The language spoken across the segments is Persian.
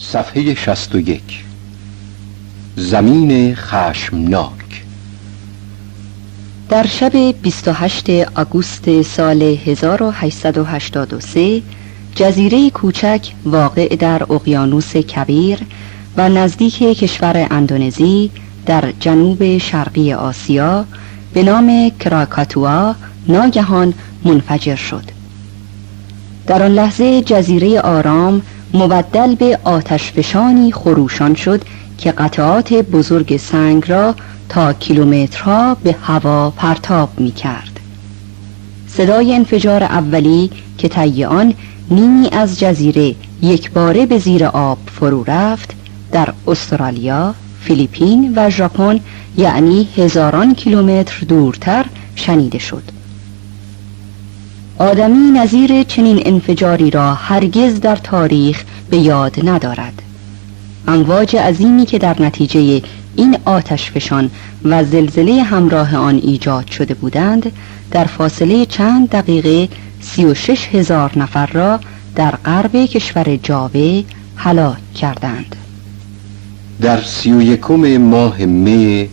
صفحه 61. زمین خشمناک. در شب 28 آگوست سال 1883 جزیره کوچک واقع در اقیانوس کبیر و نزدیک کشور اندونزی در جنوب شرقی آسیا به نام کراکاتوا ناگهان منفجر شد. در آن لحظه جزیره آرام مبدل به آتشفشانی خروشان شد که قطعات بزرگ سنگ را تا کیلومترها به هوا پرتاب می کرد. صدای انفجار اولی که طی آن نیمی از جزیره یکباره به زیر آب فرو رفت، در استرالیا، فیلیپین و ژاپن، یعنی هزاران کیلومتر دورتر شنیده شد. آدمی نظیر چنین انفجاری را هرگز در تاریخ به یاد ندارد. امواج عظیمی که در نتیجه این آتشفشان و زلزله همراه آن ایجاد شده بودند، در فاصله چند دقیقه 36,000 نفر را در غرب کشور جاوه هلاک کردند. در 31 ماه می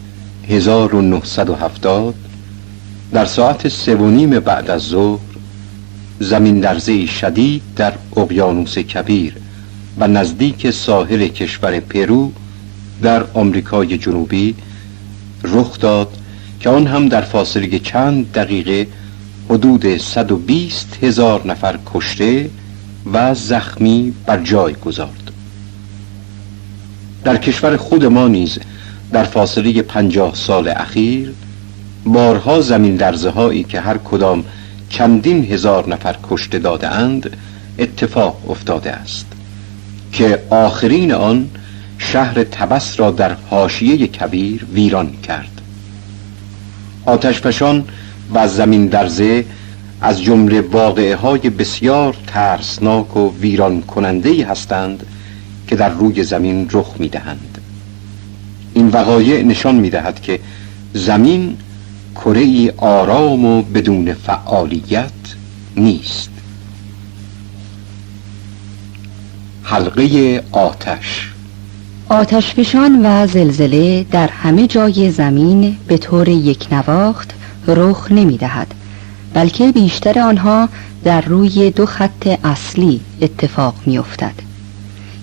1970 در ساعت 3:30 بعد از ظهر زمین لرزه شدید در اقیانوس کبیر و نزدیک ساحل کشور پرو در آمریکای جنوبی رخ داد که آن هم در فاصله چند دقیقه حدود 120,000 نفر کشته و زخمی بر جای گذارد. در کشور خود ما نیز در فاصله 50 سال اخیر بارها زمین لرزه هایی که هر کدام چندین هزار نفر کشته داده اند اتفاق افتاده است که آخرین آن شهر طبس را در حاشیه کبیر ویران کرد. آتشفشان و زمین لرزه از جمله واقعه های بسیار ترسناک و ویران کننده هستند که در روی زمین رخ می دهند. این وقایع نشان می دهد که زمین کره‌ای آرام و بدون فعالیت نیست. حلقه آتش. آتشفشان و زلزله در همه جای زمین به طور یک نواخت رخ نمی دهد، بلکه بیشتر آنها در روی دو خط اصلی اتفاق می افتد.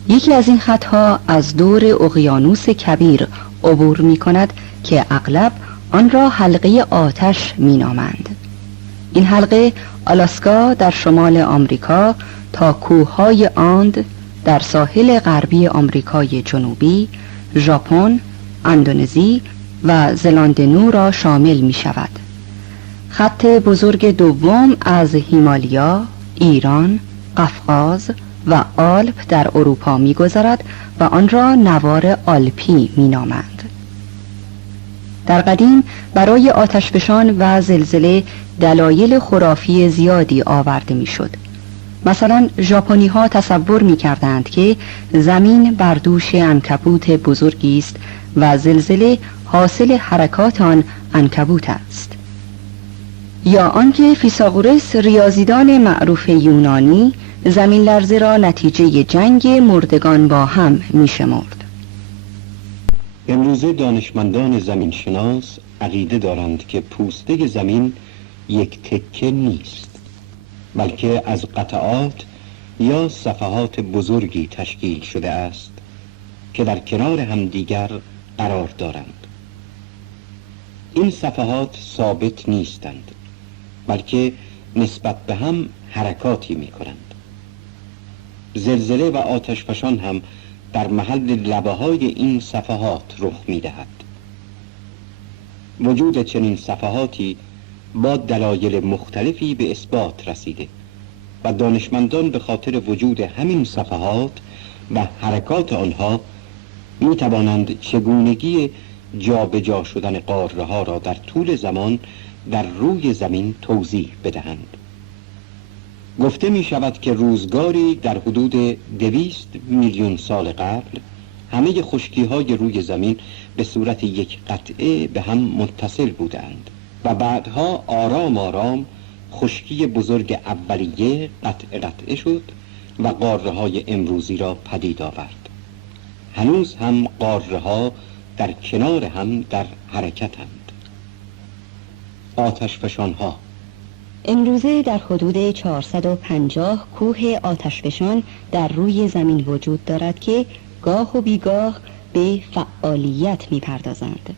یکی از این خطها از دور اقیانوس کبیر عبور می کند که اغلب آن را حلقه آتش می نامند. این حلقه آلاسکا در شمال آمریکا تا کوههای آند در ساحل غربی آمریکای جنوبی، ژاپن، اندونزی و زلاند نو را شامل می شود. خط بزرگ دوم از هیمالیا، ایران، قفقاز و آلپ در اروپا می گذرد و آن را نوار آلپی می نامند. در قدیم برای آتشفشان و زلزله دلایل خرافی زیادی آورده می شد. مثلا ژاپنی ها تصور می کردند که زمین بر دوش عنکبوت بزرگی است و زلزله حاصل حرکات آن عنکبوت است. یا آنکه فیثاغورس ریاضیدان معروف یونانی زمین لرزه را نتیجه جنگ مردگان با هم می شمرد. امروزه دانشمندان زمینشناس عقیده دارند که پوسته زمین یک تکه نیست، بلکه از قطعات یا صفحات بزرگی تشکیل شده است که در کنار همدیگر قرار دارند. این صفحات ثابت نیستند، بلکه نسبت به هم حرکاتی می کنند. زلزله و آتشفشان هم در محل لبه‌های این صفحات رخ می دهد. وجود چنین صفحاتی با دلایل مختلفی به اثبات رسیده و دانشمندان به خاطر وجود همین صفحات و حرکات آنها می توانند چگونگی جابجا شدن قاره ها را در طول زمان در روی زمین توضیح بدهند. گفته می شود که روزگاری در حدود 200 میلیون سال قبل همه خشکی های روی زمین به صورت یک قطعه به هم متصل بودند و بعدها آرام آرام خشکی بزرگ اولیه قطعه قطعه شد و قاره های امروزی را پدید آورد. هنوز هم قاره ها در کنار هم در حرکتند. آتشفشان ها امروزه در حدود 450 کوه آتشفشان در روی زمین وجود دارد که گاه و بیگاه به فعالیت می‌پردازند.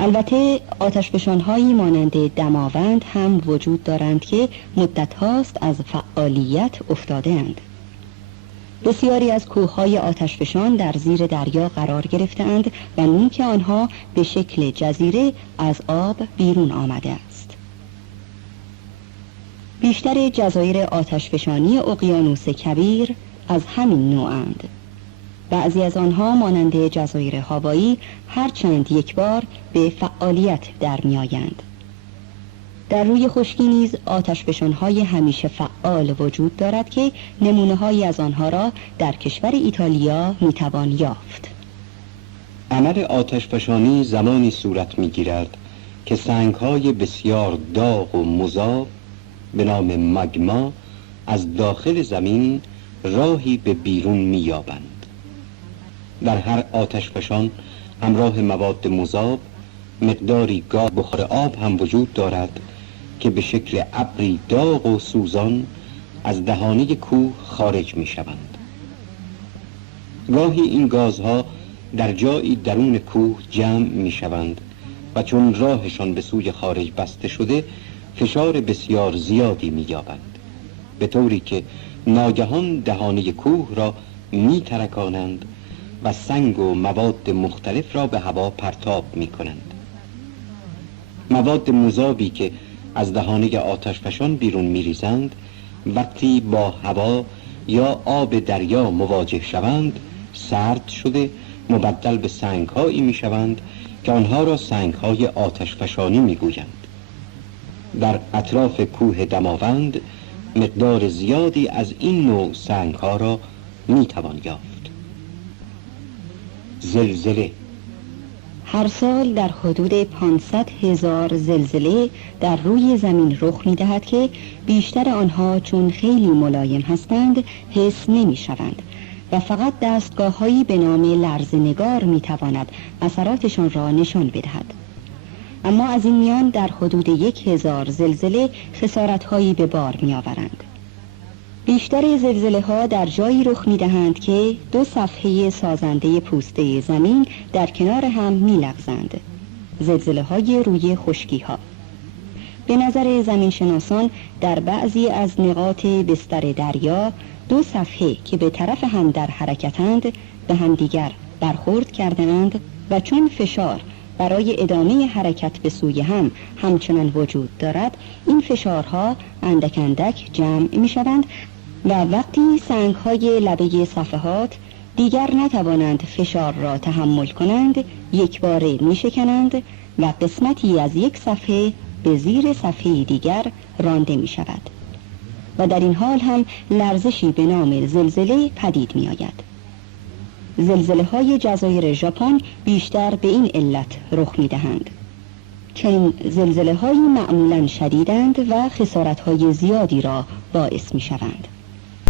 البته آتشفشان‌هایی مانند دماوند هم وجود دارند که مدت هاست از فعالیت افتاده‌اند. بسیاری از کوه‌های آتشفشان در زیر دریا قرار گرفته‌اند و نوک آنها به شکل جزیره از آب بیرون آمده است. بیشتر جزایر آتشفشانی اقیانوس کبیر از همین نوعند. بعضی از آنها مانند جزایر هاوایی هر چند یک بار به فعالیت در می‌آیند. در روی خشکی نیز آتشفشان‌های همیشه فعال وجود دارد که نمونه‌هایی از آنها را در کشور ایتالیا می‌توان یافت. عمل آتشفشانی زمانی صورت می‌گیرد که سنگ‌های بسیار داغ و مذاب به نام ماگما از داخل زمین راهی به بیرون می‌یابند. در هر آتشفشان همراه مواد مذاب مقداری گاز بخار آب هم وجود دارد که به شکل ابری داغ و سوزان از دهانه کوه خارج می شوند. گاهی این گازها در جایی درون کوه جمع می شوند و چون راهشان به سوی خارج بسته شده فشار بسیار زیادی می یابند، به طوری که ناگهان دهانه کوه را می ترکانند و سنگ و مواد مختلف را به هوا پرتاب می کنند. مواد مذابی که از دهانه آتشفشان بیرون می ریزند وقتی با هوا یا آب دریا مواجه شوند سرد شده مبدل به سنگ‌هایی می شوند که آنها را سنگ‌های آتشفشانی می گویند. در اطراف کوه دماوند مقدار زیادی از این نوع سنگ‌ها را می توان یافت. زلزله هر سال در حدود 500,000 زلزله در روی زمین رخ می دهد که بیشتر آنها چون خیلی ملایم هستند حس نمی شوند و فقط دستگاه‌هایی به نام لرزه‌نگار می تواند اثراتشان را نشان بدهد. اما از این میان در حدود 1,000 زلزله خسارت‌هایی به بار می آورند. بیشتر زلزله ها در جایی رخ می دهند که دو صفحه سازنده پوسته زمین در کنار هم می لغزند. زلزله های روی خشکی ها. به نظر زمینشناسان در بعضی از نقاط بستر دریا دو صفحه که به طرف هم در حرکتند به همدیگر برخورد کردند و چون فشار برای ادامه حرکت به سوی هم همچنان وجود دارد این فشارها اندک اندک جمع می شوند و وقتی سنگ‌های لبه صفحات دیگر نتوانند فشار را تحمل کنند یک باره می شکنند و قسمتی از یک صفحه به زیر صفحه دیگر رانده می شود و در این حال هم لرزشی به نام زلزله پدید می آید. زلزله های جزایر ژاپن بیشتر به این علت رخ می دهند. چنین زلزله های معمولاً شدیدند و خسارت های زیادی را باعث می شوند.